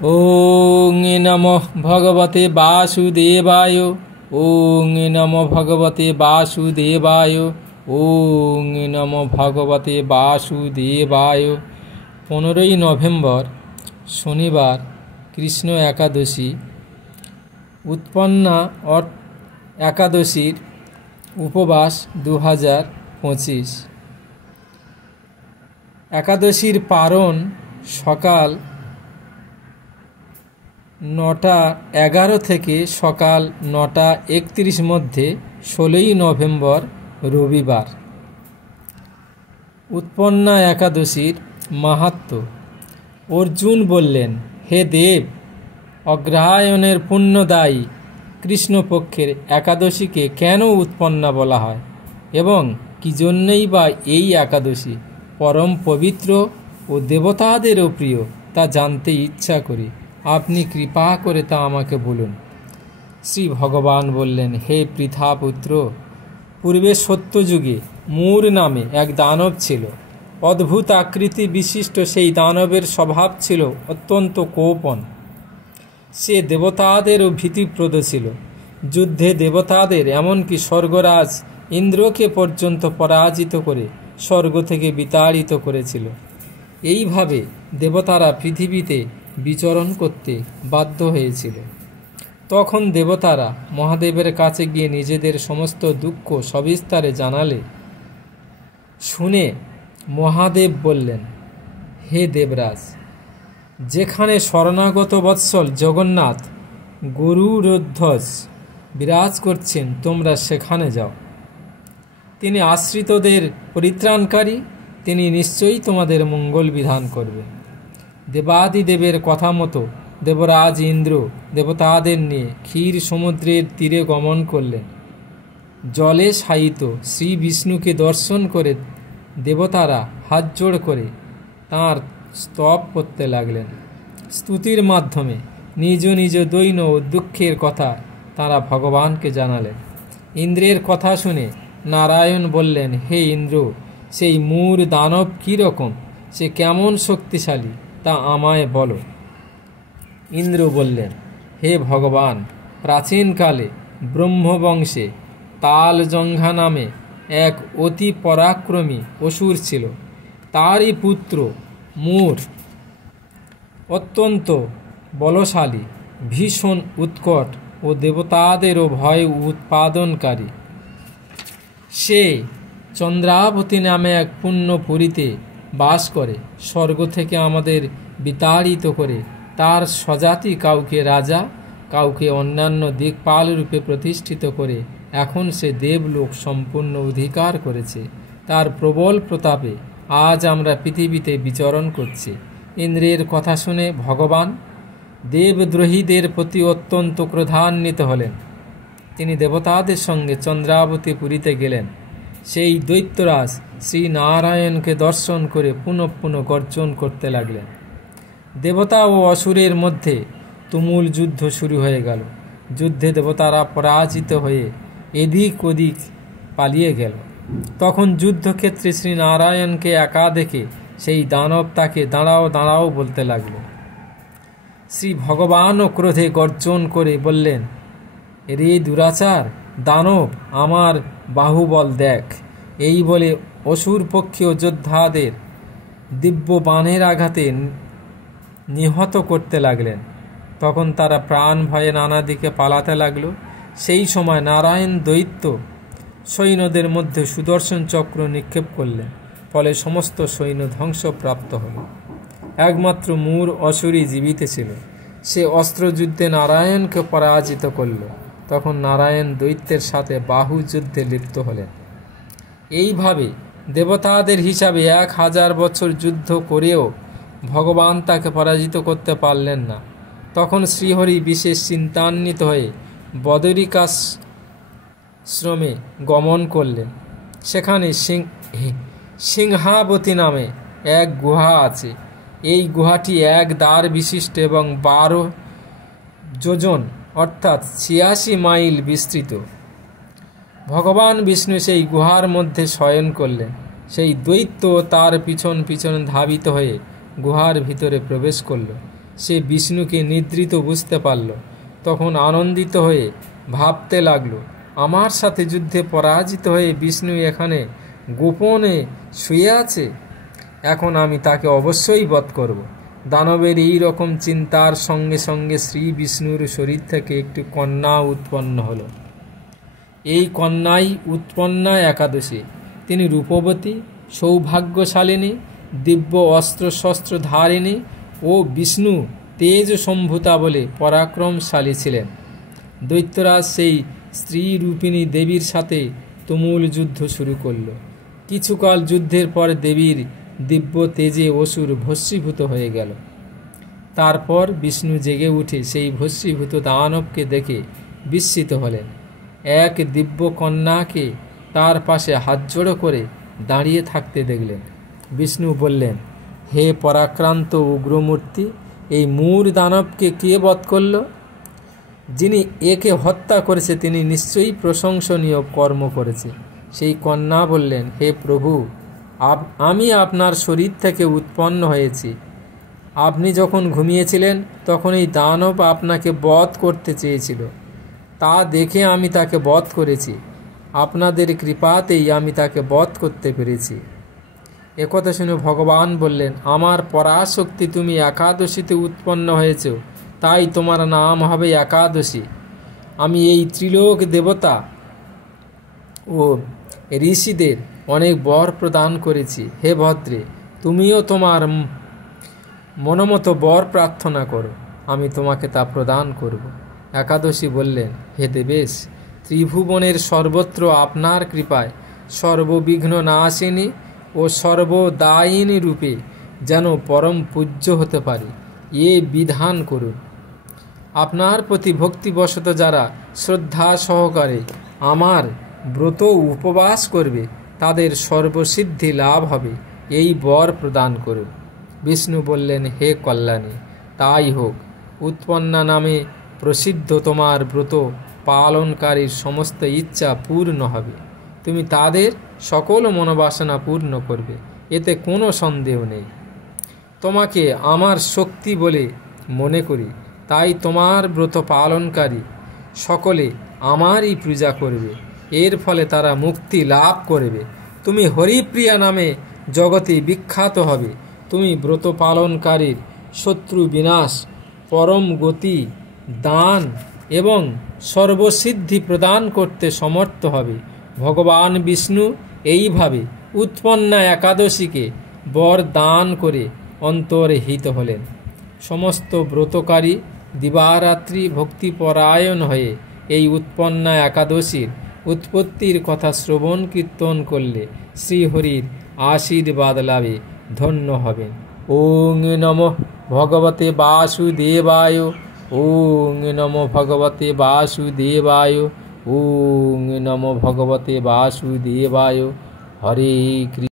ওং নমঃ ভগবতে বাসুদেবায়। ওং নমঃ ভগবতে বাসুদেবায়। ওং নমঃ ভগবতে বাসুদেবায়। 15ই নভেম্বর শনিবার, কৃষ্ণ একাদশী। উৎপন্না একাদশীর উপবাস 2025। একাদশীর পারণ সকাল 9:11 থেকে সকাল 9:31 মধ্যে, 16ই নভেম্বর রবিবার। উৎপন্না একাদশীর মাহাত্ম্য। অর্জুন বললেন, হে দেব, অগ্রহায়ণের পুণ্যদায়ী কৃষ্ণপক্ষের একাদশীকে কেন উৎপন্না বলা হয় এবং কী জন্যই বা এই একাদশী পরম পবিত্র ও দেবতাদেরও প্রিয় তা জানতে ইচ্ছা করি। আপনি কৃপা করে তা আমাকে বলুন। শ্রী ভগবান বললেন, হে পৃথাপুত্র, পূর্বে সত্যযুগে মূর নামে এক দানব ছিল। অদ্ভুত আকৃতি বিশিষ্ট সেই দানবের স্বভাব ছিল অত্যন্ত কোপন। সে দেবতাদেরও ভীতিপ্রদ ছিল। যুদ্ধে দেবতাদের, এমনকি স্বর্গরাজ ইন্দ্রকে পর্যন্ত পরাজিত করে স্বর্গ থেকে বিতাড়িত করেছিল। এইভাবে দেবতারা পৃথিবীতে বিচরণ করতে বাধ্য হয়েছিল। তখন দেবতারা মহাদেবের কাছে গিয়ে নিজেদের সমস্ত দুঃখ সবিস্তারে জানালে। শুনে মহাদেব বললেন, হে দেবরাজ, যেখানে শরণাগত বৎসল জগন্নাথ গরুড়ধ্বজ বিরাজ করছেন, তোমরা সেখানে যাও। তিনি আশ্রিতদের পরিত্রাণকারী, তিনি নিশ্চয়ই তোমাদের মঙ্গল বিধান করবেন। দেবাদিদেবের কথা মতো দেবরাজ ইন্দ্র দেবতাদের নিয়ে ক্ষীর সমুদ্রের তীরে গমন করলেন। জলে শায়িত শ্রী বিষ্ণুকে দর্শন করে দেবতারা হাতজোড় করে তাঁর স্তব করতে লাগলেন। স্তুতির মাধ্যমে নিজ নিজ দৈন্য ও দুঃখের কথা তাঁরা ভগবানকে জানালেন। ইন্দ্রের কথা শুনে নারায়ণ বললেন, হে ইন্দ্র, সেই মূর দানব কী রকম, সে কেমন শক্তিশালী তা আমায় বলো। ইন্দ্র বললেন, হে ভগবান, প্রাচীনকালে ব্রহ্মবংশে তালজঙ্ঘা নামে এক অতি পরাক্রমী অসুর ছিল। তারই পুত্র মূর অত্যন্ত বলশালী, ভীষণ উৎকট ও দেবতাদেরও ভয় উৎপাদনকারী। সে চন্দ্রাবতী নামে এক পুণ্যপুরীতে বাস করে। স্বর্গ থেকে আমাদের বিতাড়িত করে তার স্বজাতি কাউকে রাজা, কাউকে অন্যান্য দিকপাল রূপে প্রতিষ্ঠিত করে এখন সে দেবলোক সম্পূর্ণ অধিকার করেছে। তার প্রবল প্রতাপে আজ আমরা পৃথিবীতে বিচরণ করছি। ইন্দ্রের কথা শুনে ভগবান দেবদ্রোহীদের প্রতি অত্যন্ত ক্রোধান্বিত হলেন। তিনি দেবতাদের সঙ্গে চন্দ্রাবতী পুরীতে গেলেন। সেই দৈত্যরাজ শ্রী নারায়ণকে দর্শন করে পুনঃ পুনঃ গর্জন করতে লাগলেন। দেবতা ও অসুরের মধ্যে তুমুল যুদ্ধ শুরু হয়ে গেল। যুদ্ধে দেবতারা পরাজিত হয়ে এদিক ওদিক পালিয়ে গেল। তখন যুদ্ধক্ষেত্রে শ্রী নারায়ণকে একা দেখে সেই দানব তাকে দাঁড়াও দাঁড়াও বলতে লাগল। শ্রী ভগবানও ক্রোধে গর্জন করে বললেন, রে দুরাচার দানব, আমার বাহুবল দেখ। এই বলে অসুর পক্ষীয় যোদ্ধাদের দিব্য বাণের আঘাতে নিহত করতে লাগলেন। তখন তারা প্রাণ ভয়ে নানা দিকে পালাতে লাগল। সেই সময় নারায়ণ দৈত্য সৈন্যদের মধ্যে সুদর্শন চক্র নিক্ষেপ করলেন। ফলে সমস্ত সৈন্য ধ্বংসপ্রাপ্ত হল। একমাত্র মূর অসুরই জীবিত ছিল। সে অস্ত্রযুদ্ধে নারায়ণকে পরাজিত করল। তখন নারায়ণ দৈত্যের সাথে বাহু যুদ্ধে লিপ্ত হলেন। এইভাবে দেবতাদের হিসাবে 1000 বছর যুদ্ধ করেও ভগবান তাকে পরাজিত করতে পারলেন না। তখন শ্রীহরি বিশেষ চিন্তান্বিত হয়ে বদরিকাশ্রমে গমন করলেন। সেখানে সিংহাবতী নামে এক গুহা আছে। এই গুহাটি এক দ্বার বিশিষ্ট এবং 12 যোজন অর্থাৎ 86 মাইল বিস্তৃত। ভগবান বিষ্ণু সেই গুহার মধ্যে শয়ন করলেন। সেই দৈত্য তার পিছন পিছন ধাবিত হয়ে গুহার ভিতরে প্রবেশ করল। সে বিষ্ণুকে নিদ্রিত বুঝতে পারল। তখন আনন্দিত হয়ে ভাবতে লাগল, আমার সাথে যুদ্ধে পরাজিত হয়ে বিষ্ণু এখানে গোপনে শুয়ে আছে, এখন আমি তাকে অবশ্যই বধ করব। দানবের এই রকম চিন্তার সঙ্গে সঙ্গে শ্রী বিষ্ণুর শরীর থেকে একটি কন্যা উৎপন্ন হল। এই কন্যাই উৎপন্না একাদশী। তিনি রূপবতী, সৌভাগ্যশালিনী, দিব্য অস্ত্র শস্ত্র ধারিণী ও বিষ্ণু তেজ সম্ভূতা বলে পরাক্রমশালী ছিলেন। দৈত্যরাজ সেই স্ত্রী রূপিণী দেবীর সাথে তুমুল যুদ্ধ শুরু করল। কিছুকাল যুদ্ধের পর দেবীর দিব্য তেজে অসুর ভস্মীভূত হয়ে গেল। তারপর বিষ্ণু জেগে উঠে সেই ভস্মীভূত দানবকে দেখে বিস্মিত হলেন। এক দিব্য কন্যাকে তার পাশে হাতজোড়ো করে দাঁড়িয়ে থাকতে দেখলেন। বিষ্ণু বললেন, হে পরাক্রান্ত উগ্রমূর্তি, এই মূর দানবকে কে বধ করল? যিনি একে হত্যা করেছে তিনি নিশ্চয়ই প্রশংসনীয় কর্ম করেছে। সেই কন্যা বললেন, হে প্রভু, আমি আপনার শরীর থেকে উৎপন্ন হয়েছি। আপনি যখন ঘুমিয়েছিলেন তখন এই দানব আপনাকে বধ করতে চেয়েছিল, তা দেখে আমি তাকে বধ করেছি। আপনাদের কৃপাতেই আমি তাকে বধ করতে পেরেছি। একথা শুনে ভগবান বললেন, আমার পরাশক্তি, তুমি একাদশীতে উৎপন্ন হয়েছ, তাই তোমার নাম হবে একাদশী। আমি এই ত্রিলোক দেবতা ও ঋষিদের অনেক বর প্রদান করেছি। হে ভদ্রে, তুমিও তোমার মনোমতো বর প্রার্থনা করো, আমি তোমাকে তা প্রদান করব। একাদশী বললেন, হে দেবেশ, ত্রিভুবনের সর্বত্র আপনার কৃপায় সর্ববিঘ্ন নাশিনী ও সর্বদায়িনী রূপে যেন পরম পূজ্য হতে পারি, এ বিধান করুন। আপনার প্রতি ভক্তিবশত যারা শ্রদ্ধা সহকারে আমার ব্রত উপবাস করবে তাদের সর্বসিদ্ধি লাভ হবে, এই বর প্রদান করুন। বিষ্ণু বললেন, হে কল্যাণী, তাই হোক। উৎপন্না নামে প্রসিদ্ধ তোমার ব্রত পালনকারীর সমস্ত ইচ্ছা পূর্ণ হবে। তুমি তাদের সকল মনোবাসনা পূর্ণ করবে, এতে কোনো সন্দেহ নেই। তোমাকে আমার শক্তি বলে মনে করি, তাই তোমার ব্রত পালনকারী সকলে আমারই পূজা করবে। এর ফলে তারা মুক্তি লাভ করবে। তুমি হরিপ্রিয়া নামে জগতে বিখ্যাত হবে। তুমি ব্রত পালনকারীর শত্রু বিনাশ, পরম গতি দান এবং সর্বসিদ্ধি প্রদান করতে সমর্থ হবে। ভগবান বিষ্ণু এইভাবে উৎপন্না একাদশীকে বর দান করে অন্তর্হিত হলেন। সমস্ত ব্রতকারী দিবারাত্রি ভক্তিপরায়ণ হয়ে এই উৎপন্না একাদশীর উৎপত্তির কথা শ্রবণ কীর্তন করলে শ্রীহরির আশীর্বাদ লাভে ধন্য হবেন। ওং নমঃ ভগবতে বাসুদেবায়। ওং নমো ভগবতে বাসুদেবায়। ওং নমো ভগবতে বাসুদেবায়। হরে কৃষ্ণ।